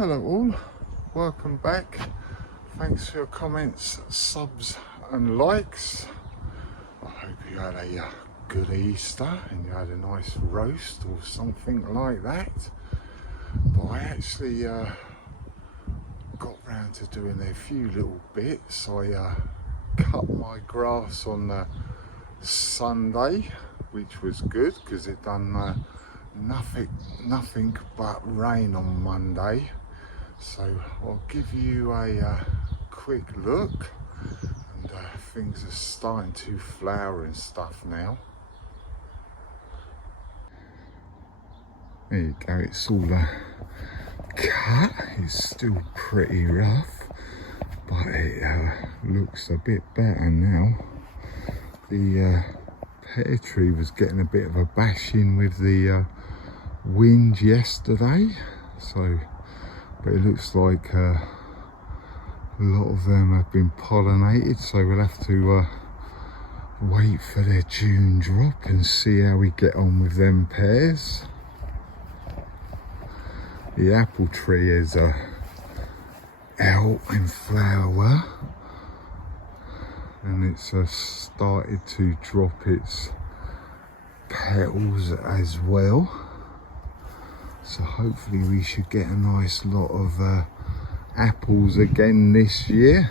Hello all, welcome back. Thanks for your comments, subs and likes. I hope you had a good Easter and you had a nice roast or something like that. But I actually got round to doing a few little bits. I cut my grass on Sunday, which was good because it done nothing but rain on Monday. So I'll give you a quick look, and things are starting to flower and stuff now. There you go, it's all cut. It's still pretty rough, but it looks a bit better now. The pear tree was getting a bit of a bashing with the wind yesterday, but it looks like a lot of them have been pollinated, so we'll have to wait for their June drop and see how we get on with them pears. The apple tree is out in flower, and it's started to drop its petals as well. So hopefully we should get a nice lot of apples again this year.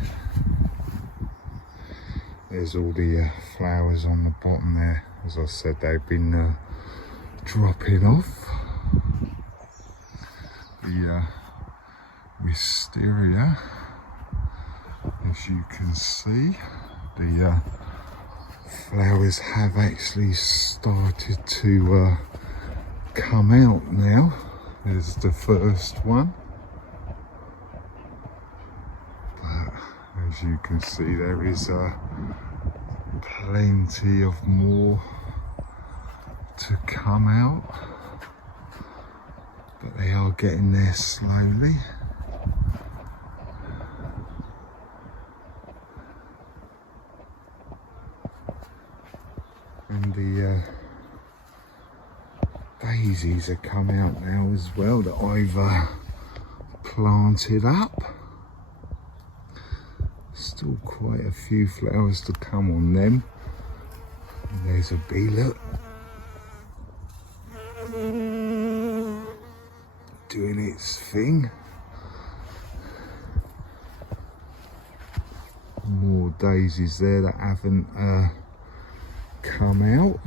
There's all the flowers on the bottom there. As I said, they've been dropping off. The wisteria, as you can see, the flowers have actually started to come out now. There's the first one, but as you can see, there is plenty of more to come out, but they are getting there slowly. And the daisies have come out now as well that I've planted up. Still quite a few flowers to come on them. And there's a bee, look, doing its thing. More daisies there that haven't come out.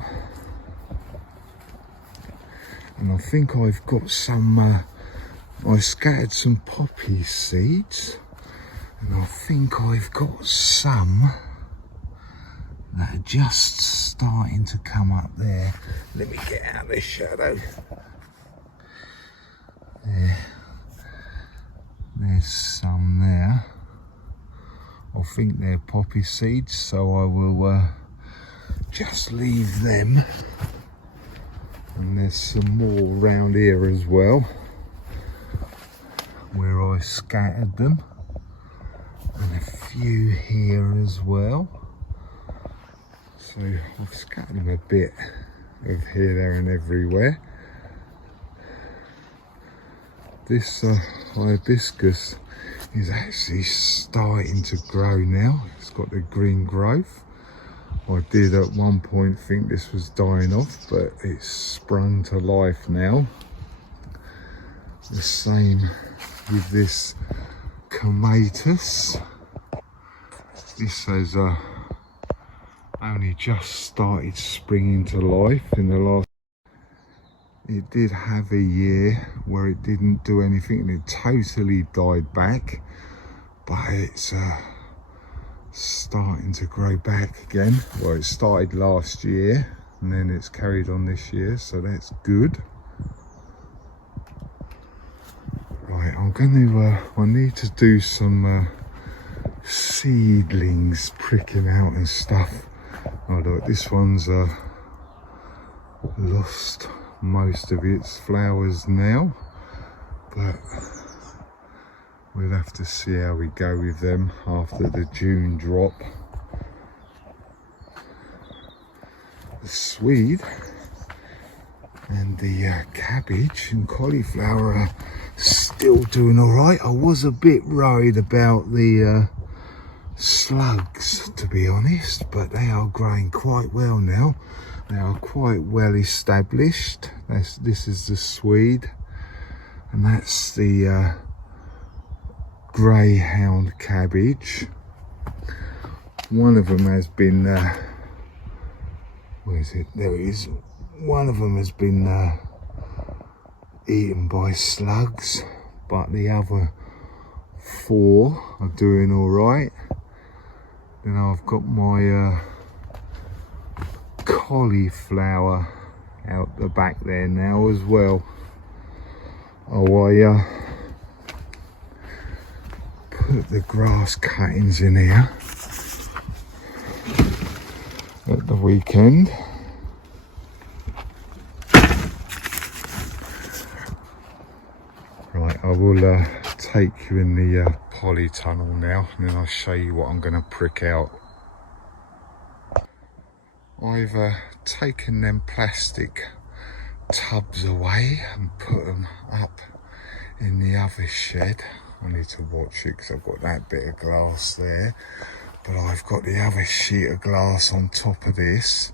And I think I've got some, I scattered some poppy seeds, and I think I've got some that are just starting to come up there. Let me get out of the shadow. There's some there. I think they're poppy seeds, so I will just leave them. And there's some more around here as well, where I scattered them, and a few here as well. So I've scattered them a bit of here, there and everywhere. This hibiscus is actually starting to grow now. It's got the green growth. I did at one point think this was dying off, but it's sprung to life now. The same with this Comatus. This has only just started springing to life in the last. It did have a year where it didn't do anything and it totally died back, but it's starting to grow back again. Well, it started last year and then it's carried on this year, so that's good. Right, I'm going to I need to do some seedlings pricking out and stuff. Oh look, this one's lost most of its flowers now, but we'll have to see how we go with them after the June drop. The Swede And the cabbage and cauliflower are still doing all right. I was a bit worried about the slugs, to be honest, but they are growing quite well now. They are quite well established. This is the Swede, and that's the greyhound cabbage. One of them has been where is it? There it is. One of them has been eaten by slugs, but the other 4 are doing all right. Then I've got my cauliflower out the back there now as well. Oh, I put the grass cuttings in here at the weekend. Right, I will take you in the polytunnel now, and then I'll show you what I'm going to prick out. I've taken them plastic tubs away and put them up in the other shed. I need to watch it because I've got that bit of glass there, but I've got the other sheet of glass on top of this.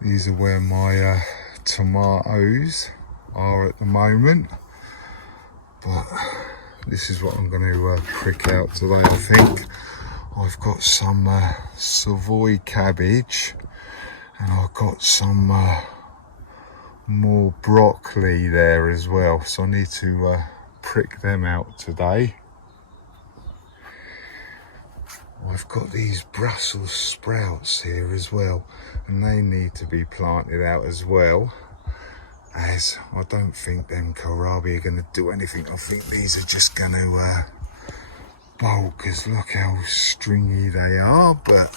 These are where my tomatoes are at the moment, but this is what I'm going to prick out today. I think I've got some Savoy cabbage, and I've got some more broccoli there as well, so I need to prick them out today. I've got these Brussels sprouts here as well, and they need to be planted out as well, as I don't think them kohlrabi are going to do anything. I think these are just going to bulk, because look how stringy they are. But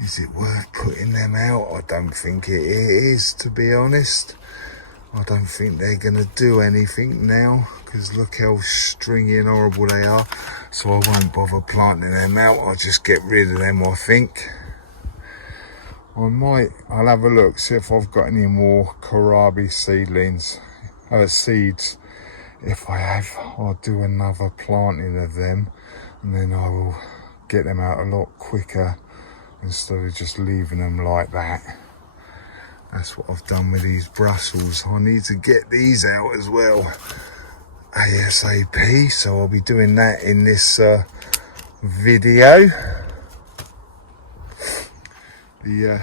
is it worth putting them out? I don't think it is, to be honest. I don't think they're going to do anything now, because look how stringy and horrible they are. So I won't bother planting them out. I'll just get rid of them, I think. I'll have a look, see if I've got any more kohlrabi seeds. If I have, I'll do another planting of them, and then I will get them out a lot quicker instead of just leaving them like that. That's what I've done with these Brussels. I need to get these out as well ASAP, so I'll be doing that in this video. The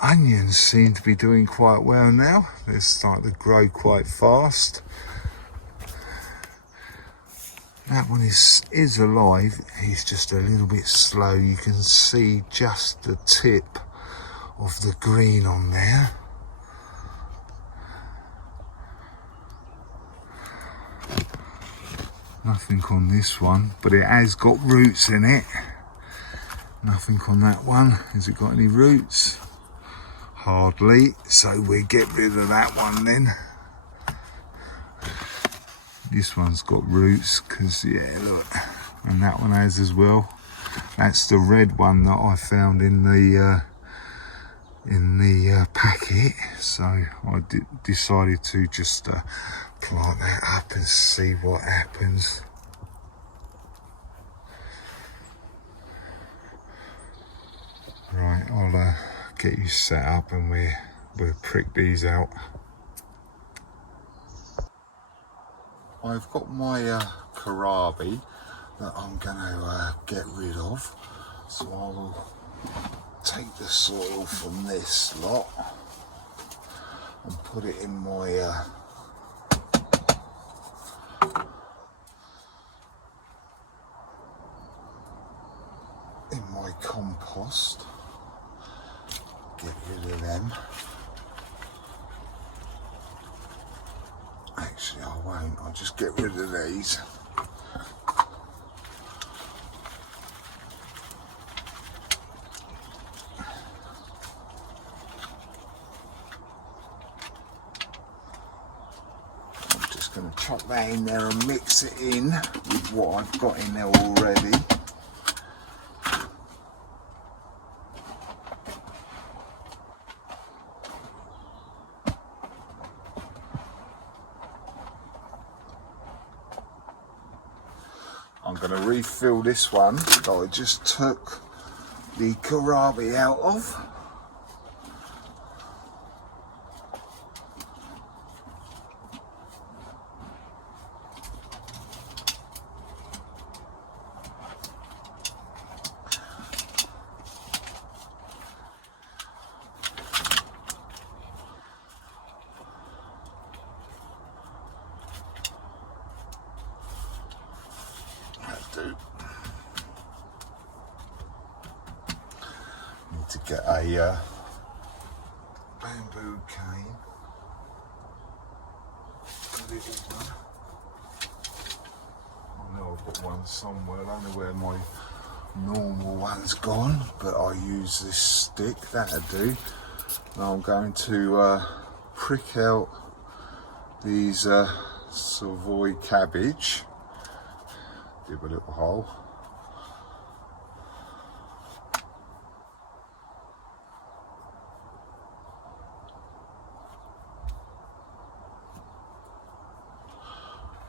onions seem to be doing quite well now. They're starting to grow quite fast. That one is alive. He's just a little bit slow. You can see just the tip of the green on there. Nothing on this one, but it has got roots in it. Nothing on that one. Has it got any roots? Hardly. So we get rid of that one then. This one's got roots, because yeah, look, and that one has as well. That's the red one that I found in the packet, so I decided to just plant that up and see what happens. Right, I'll get you set up and we'll prick these out. I've got my kohlrabi that I'm going to get rid of, so I will take the soil from this lot and put it in my compost. Get rid of them. Actually, I won't. I'll just get rid of these. I'm just going to chuck that in there and mix it in with what I've got in there already. going to refill this one that I just took the kohlrabi out of. Need to get a bamboo cane. Got it in one. I know I've got one somewhere. I don't know where my normal one's gone, but I use this stick. That'll do. Now I'm going to prick out these Savoy cabbage. Give a little hole.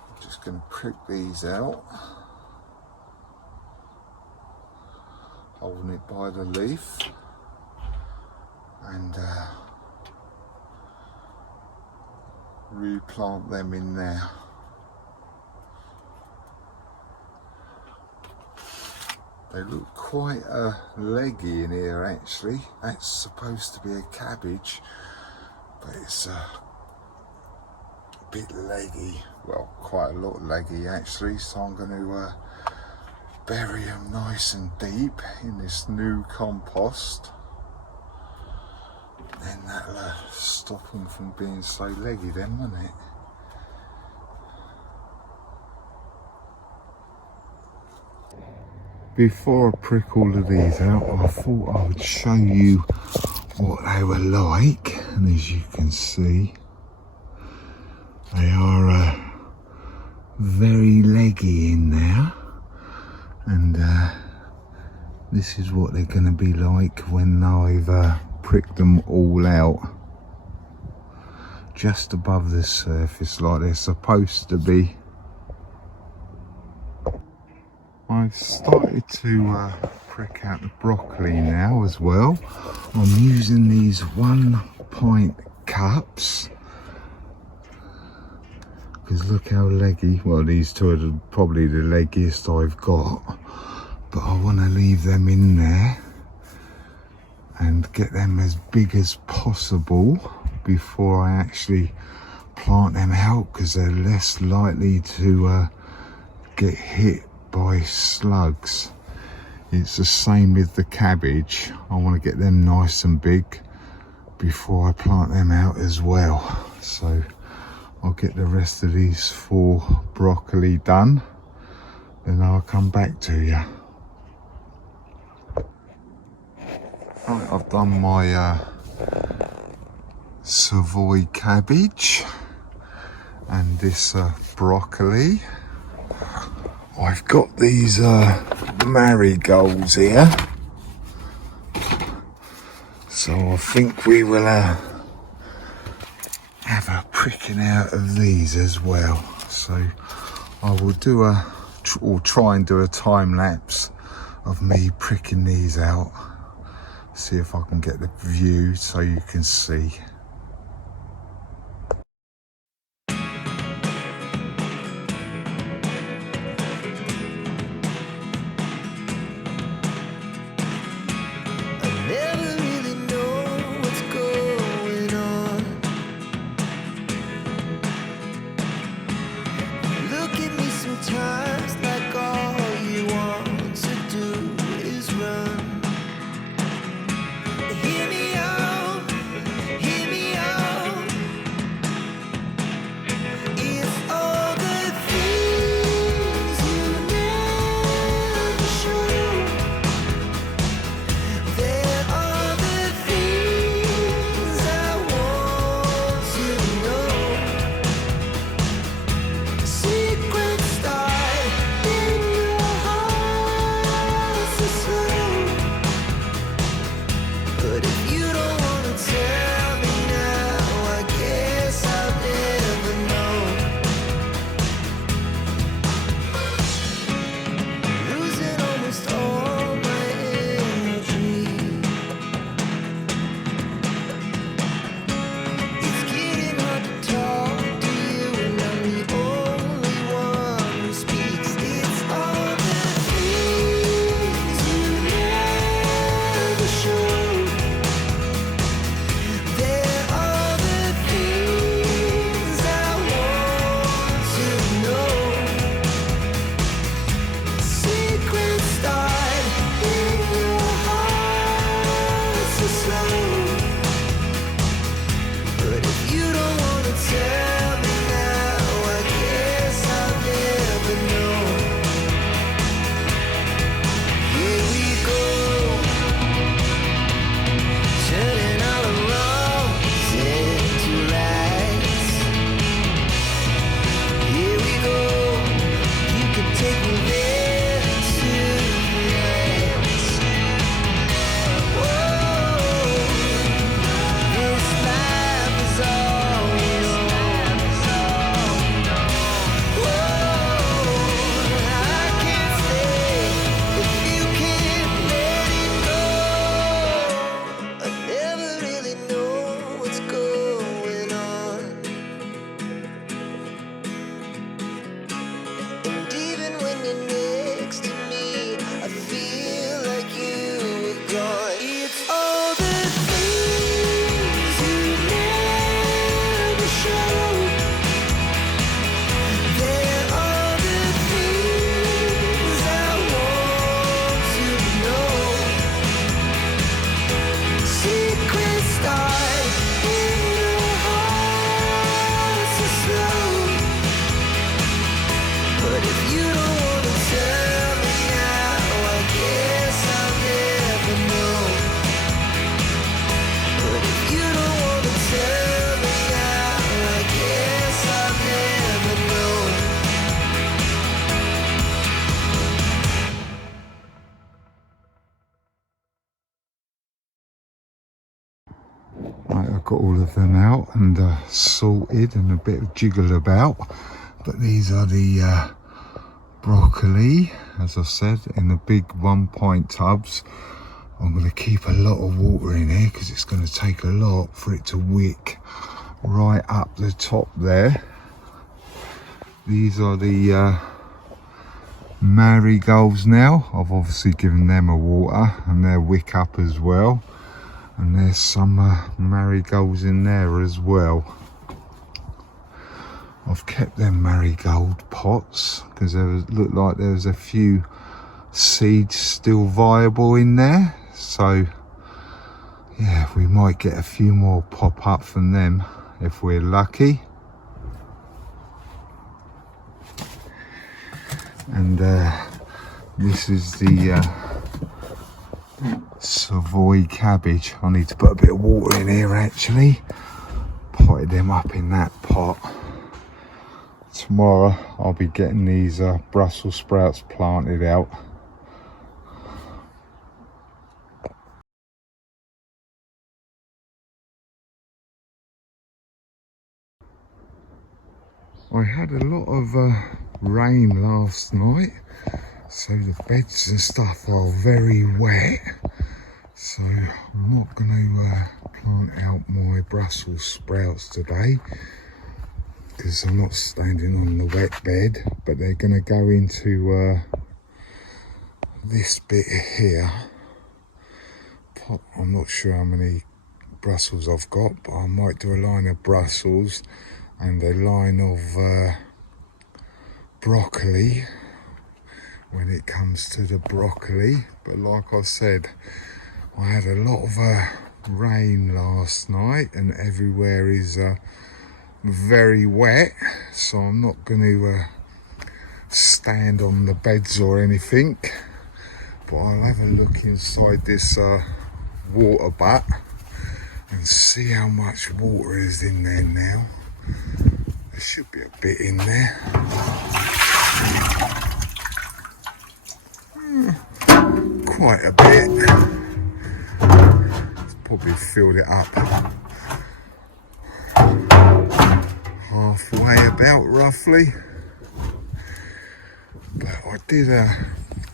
I'm just going to prick these out, holding it by the leaf, and replant them in there. They look quite leggy in here actually. That's supposed to be a cabbage, but it's a bit leggy. Well, quite a lot leggy actually, so I'm going to bury them nice and deep in this new compost. Then that'll stop them from being so leggy then, won't it? Before I prick all of these out, I thought I would show you what they were like, and as you can see, they are very leggy in there, and this is what they're going to be like when I've pricked them all out, just above the surface like they're supposed to be. I've started to prick out the broccoli now as well. I'm using these 1 pint cups, because look how leggy, well these two are probably the leggiest I've got, but I want to leave them in there and get them as big as possible before I actually plant them out, because they're less likely to get hit by slugs. It's the same with the cabbage. I want to get them nice and big before I plant them out as well. So I'll get the rest of these 4 broccoli done, then I'll come back to you. Right, I've done my Savoy cabbage and this broccoli. I've got these marigolds here, so I think we will have a pricking out of these as well. So I will do or try and do a time lapse of me pricking these out, see if I can get the view so you can see. Hear me out, hear Right, I've got all of them out and sorted and a bit of jiggle about. But these are the broccoli, as I said, in the big 1 pint tubs. I'm going to keep a lot of water in here because it's going to take a lot for it to wick right up the top there. These are the marigolds now. I've obviously given them a water and they'll wick up as well. And there's some marigolds in there as well. I've kept them marigold pots because there looked like there was a few seeds still viable in there. So yeah, we might get a few more pop up from them if we're lucky. And this is the Savoy cabbage. I need to put a bit of water in here actually. Potted them up in that pot. Tomorrow I'll be getting these Brussels sprouts planted out. I had a lot of rain last night, so the beds and stuff are very wet. So I'm not going to plant out my Brussels sprouts today because I'm not standing on the wet bed, but they're going to go into this bit here. I'm not sure how many Brussels I've got, but I might do a line of Brussels and a line of broccoli when it comes to the broccoli. But like I said, I had a lot of rain last night and everywhere is very wet, so I'm not going to stand on the beds or anything, but I'll have a look inside this water butt and see how much water is in there now. There should be a bit in there. Quite a bit. It's probably filled it up halfway about roughly. But I did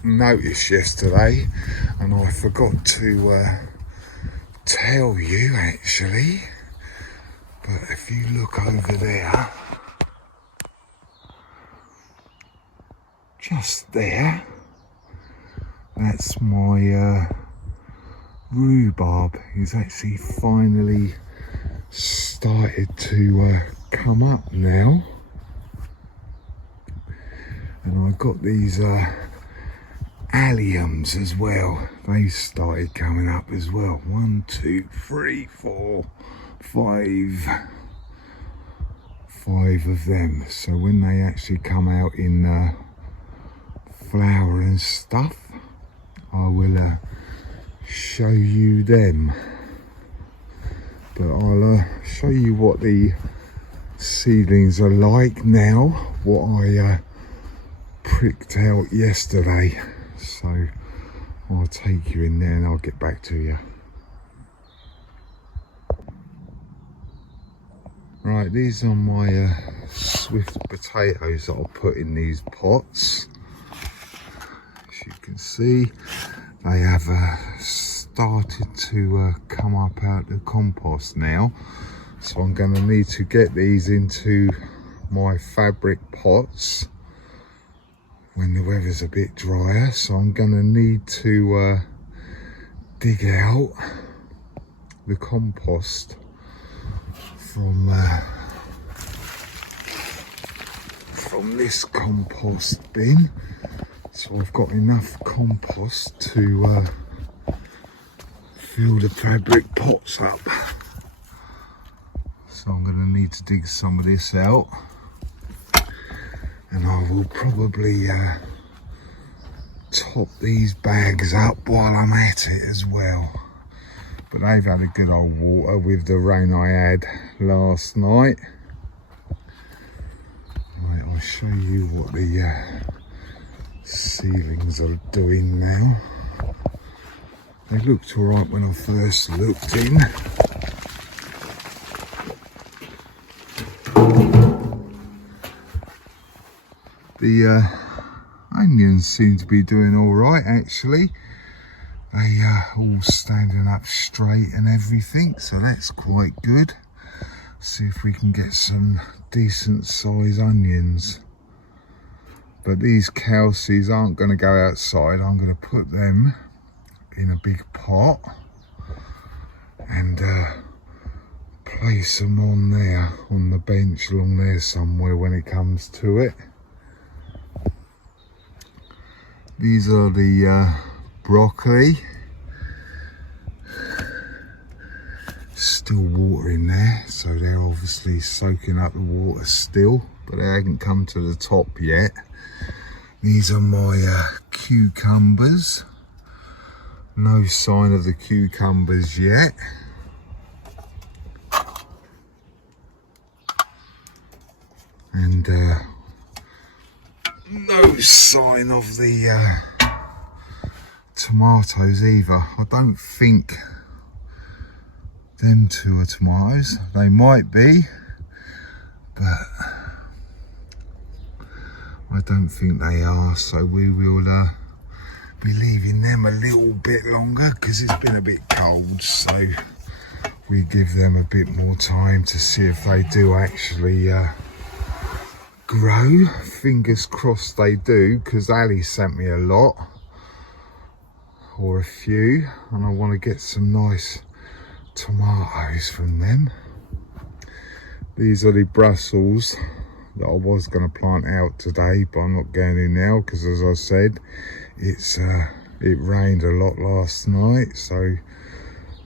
notice yesterday, and I forgot to tell you actually, but if you look over there, just there, that's my rhubarb is actually finally started to come up now. And I got these alliums as well. They started coming up as well. 1, 2, 3, 4, 5. 5 of them. So when they actually come out in flower and stuff, I will show you them. But I'll show you what the seedlings are like now, what I pricked out yesterday. So I'll take you in there and I'll get back to you. Right, these are my swift potatoes that I'll put in these pots. As you can see, they have started to come up out the compost now. So I'm going to need to get these into my fabric pots when the weather's a bit drier. So I'm going to need to dig out the compost from this compost bin. So I've got enough compost to fill the fabric pots up. So I'm going to need to dig some of this out, and I will probably top these bags up while I'm at it as well. But they've had a good old water with the rain I had last night. Right, I'll show you what the ceilings are doing now. They looked alright when I first looked in. The onions seem to be doing all right actually. They all standing up straight and everything, so that's quite good. See if we can get some decent size onions. But these cowseeds aren't going to go outside. I'm going to put them in a big pot and place them on there, on the bench along there somewhere when it comes to it. These are the broccoli. Still water in there, so they're obviously soaking up the water still, but they haven't come to the top yet. These are my cucumbers. No sign of the cucumbers yet. And no sign of the tomatoes either. I don't think them two are tomatoes. They might be, but I don't think they are, so we will be leaving them a little bit longer because it's been a bit cold, so we give them a bit more time to see if they do actually grow. Fingers crossed they do, because Ali sent me a lot, or a few, and I want to get some nice tomatoes from them. These are the Brussels that I was going to plant out today, but I'm not going in now because, as I said, it rained a lot last night, so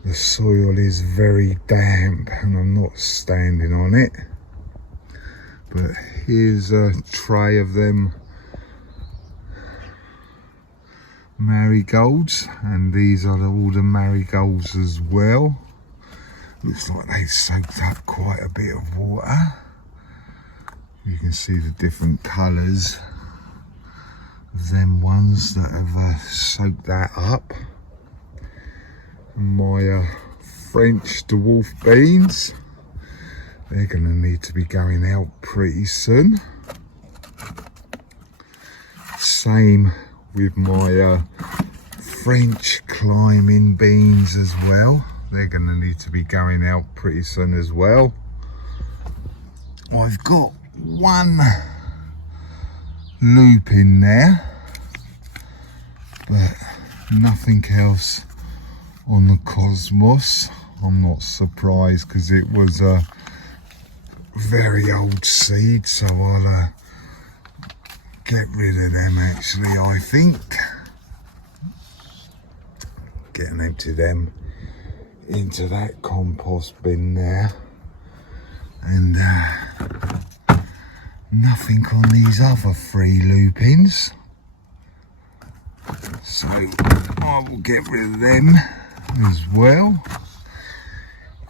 the soil is very damp and I'm not standing on it. But here's a tray of them marigolds, and these are all the marigolds as well. Looks like they soaked up quite a bit of water. You can see the different colours of them ones that have soaked that up. My French dwarf beans, they're going to need to be going out pretty soon. Same with my French climbing beans as well. They're going to need to be going out pretty soon as well. I've got one loop in there, but nothing else on the Cosmos. I'm not surprised because it was a very old seed, so I'll get rid of them actually, I think. Get and empty them into that compost bin there. And nothing on these other 3 loopings, so I will get rid of them as well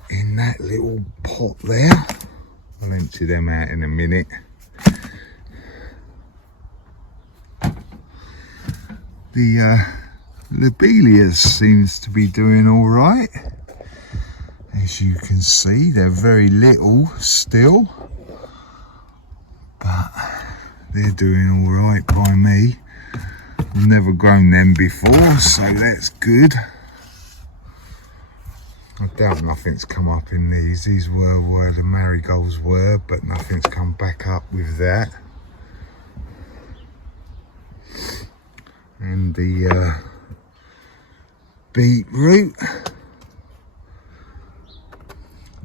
in that little pot there. I'll empty them out in a minute. The lobelias seems to be doing all right. As you can see, they're very little still, but they're doing all right by me. I've never grown them before, so that's good. I doubt nothing's come up in these. These were where the marigolds were, but nothing's come back up with that. And the beetroot.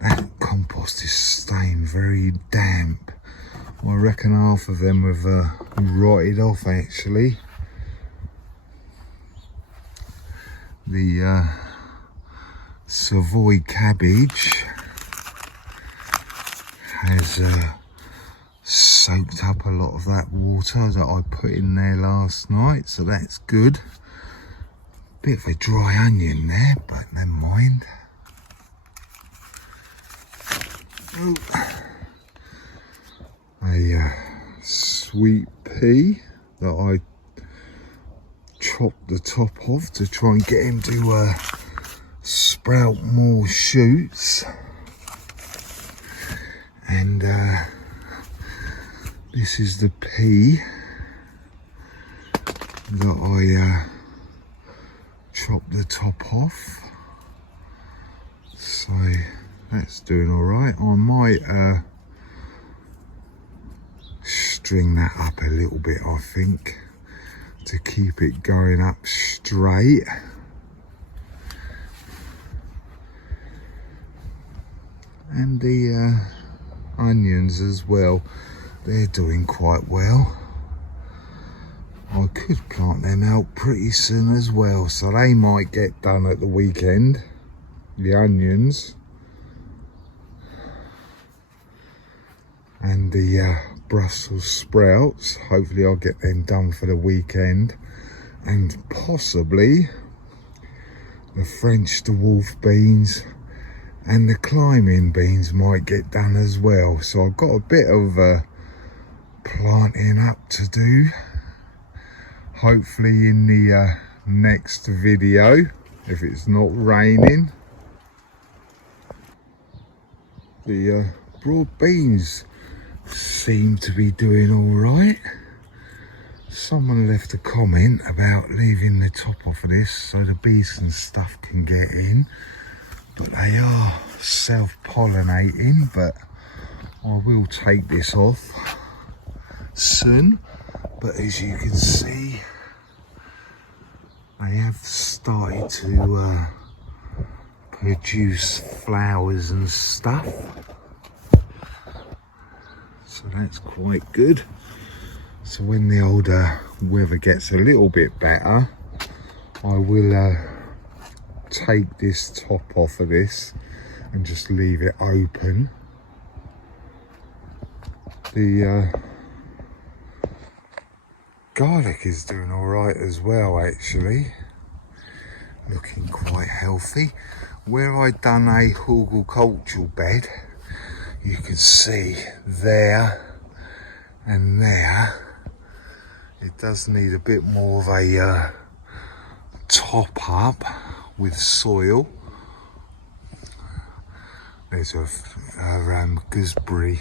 That compost is staying very damp. I reckon half of them have rotted off actually. The Savoy cabbage has soaked up a lot of that water that I put in there last night, so that's good. Bit of a dry onion there, but never mind. Oh. A sweet pea that I chopped the top off to try and get him to sprout more shoots. And this is the pea that I chopped the top off. So that's doing all right. I might string that up a little bit, I think, to keep it going up straight. And the onions as well, they're doing quite well. I could plant them out pretty soon as well, so they might get done at the weekend, the onions. And the Brussels sprouts, hopefully I'll get them done for the weekend. And possibly the French dwarf beans and the climbing beans might get done as well. So I've got a bit of planting up to do. Hopefully in the next video, if it's not raining. The broad beans seem to be doing all right. Someone left a comment about leaving the top off of this so the bees and stuff can get in, but they are self-pollinating. But I will take this off soon. But as you can see, they have started to produce flowers and stuff, so that's quite good. So when the older weather gets a little bit better, I will take this top off of this and just leave it open. The garlic is doing all right as well, actually, looking quite healthy. Where I done a horticultural bed, you can see there and there, it does need a bit more of a top up with soil. There's a gooseberry,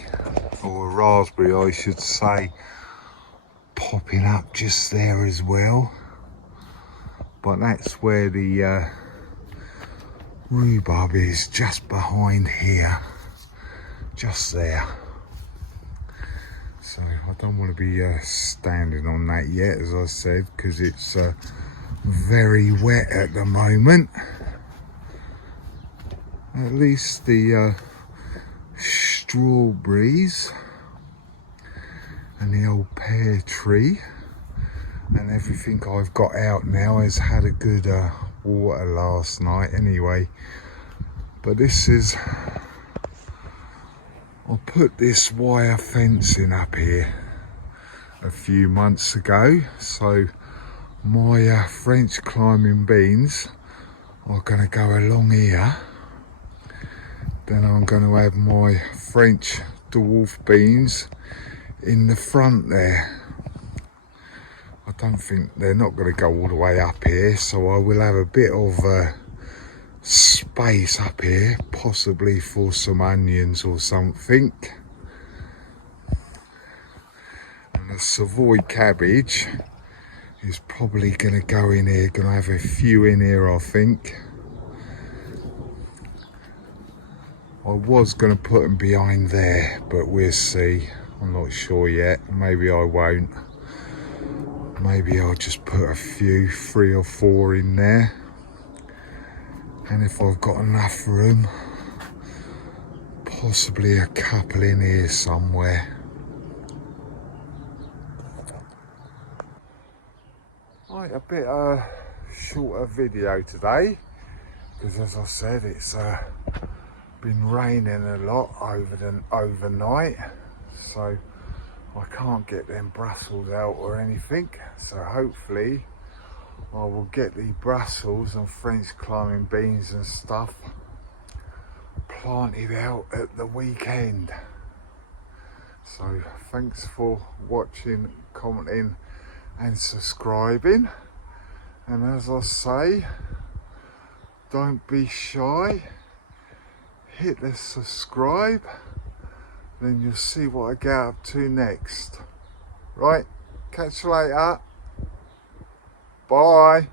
or a raspberry I should say, popping up just there as well. But that's where the rhubarb is, just behind here, just there. So I don't want to be standing on that yet, as I said, because it's very wet at the moment. At least the strawberries and the old pear tree and everything I've got out now has had a good water last night anyway. But this is, I put this wire fencing up here a few months ago, so my French climbing beans are going to go along here. Then I'm going to have my French dwarf beans in the front there. I don't think they're not going to go all the way up here, so I will have a bit of space up here, possibly for some onions or something. And the Savoy cabbage is probably going to go in here, going to have a few in here, I think. I was going to put them behind there, but we'll see. I'm not sure yet. Maybe I won't. Maybe I'll just put a few, 3 or 4 in there. And if I've got enough room, possibly a couple in here somewhere. Right, a bit shorter video today, because as I said, it's been raining a lot overnight, so I can't get them Brussels out or anything. So hopefully I will get the Brussels and French climbing beans and stuff planted out at the weekend. So thanks for watching, commenting and subscribing. And as I say, don't be shy. Hit the subscribe, then you'll see what I get up to next. Right, catch you later. Bye.